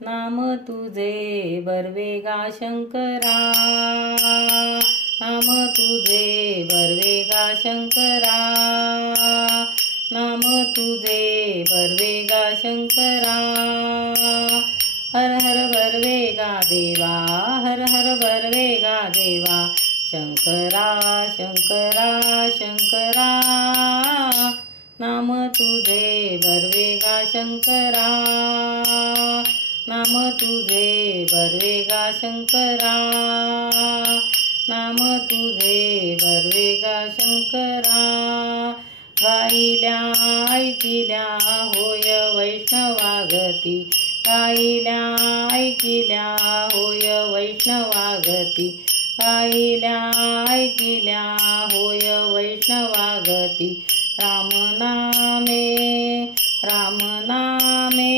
नाम तुझे बर्वेगा शंकरा, नाम तुझे बर्वेगा शंकरा, नाम तुझे बर्वेगा शंकरा। हर हर बर्वेगा देवा, हर हर बर्वेगा देवा, शंकरा शंकरा शंकरा। नाम तुझे बर्वेगा शंकरा, नाम तुझे बर्वेगा शंकरा, नाम तुझे बर्वेगा शंकरा। गाईल्या ऐकिल्या होय वैष्णवागती, गाईल्या ऐकिल्या होय वैष्णवागती, गाईल्या ऐकिल्या होय वैष्णवागती। राम नामे राम नामे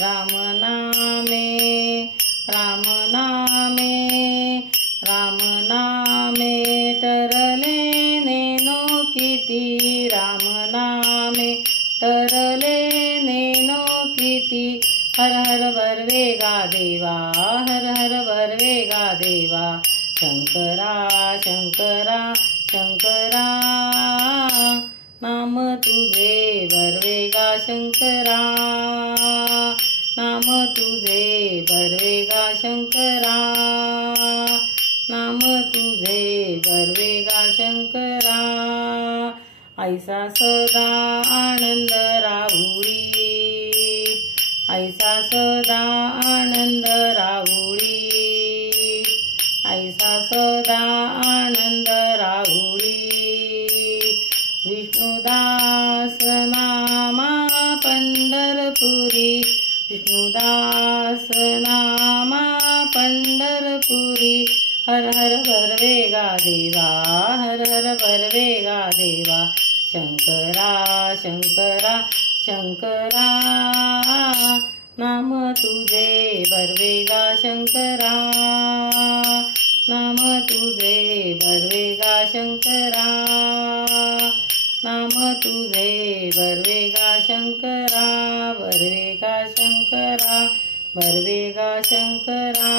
राम नामे राम नामे राम नामे टरले नेनो किती, राम नामे टरले नेनो किती। हर हर बर्वेगा देवा, हर हर बर्वेगा देवा, शंकरा शंकरा शंकरा। नाम तुझे बर्वेगा शंकरा, नाम तुझे बर्वेगा शंकरा, नाम तुझे बर्वेगा शंकरा। ऐसा सदा आनंद राहुळी, ऐसा सदा आनंद राहुळी, ऐसा सदा आनंद राहुळी। विष्णुदास नामा पंढरपुरी, विष्णुदास नामा पंढरपुरी। हर हर बर्वेगा देवा, हर हर बर्वेगा देवा, शंकरा शंकरा शंकरा। नाम तुझे बर्वेगा शंकरा, नाम तुझे बर्वेगा शंकरा, नाम तुझे बर्वेगा शंकरा, बर्वेगा शंकरा, बर्वेगा शंकरा।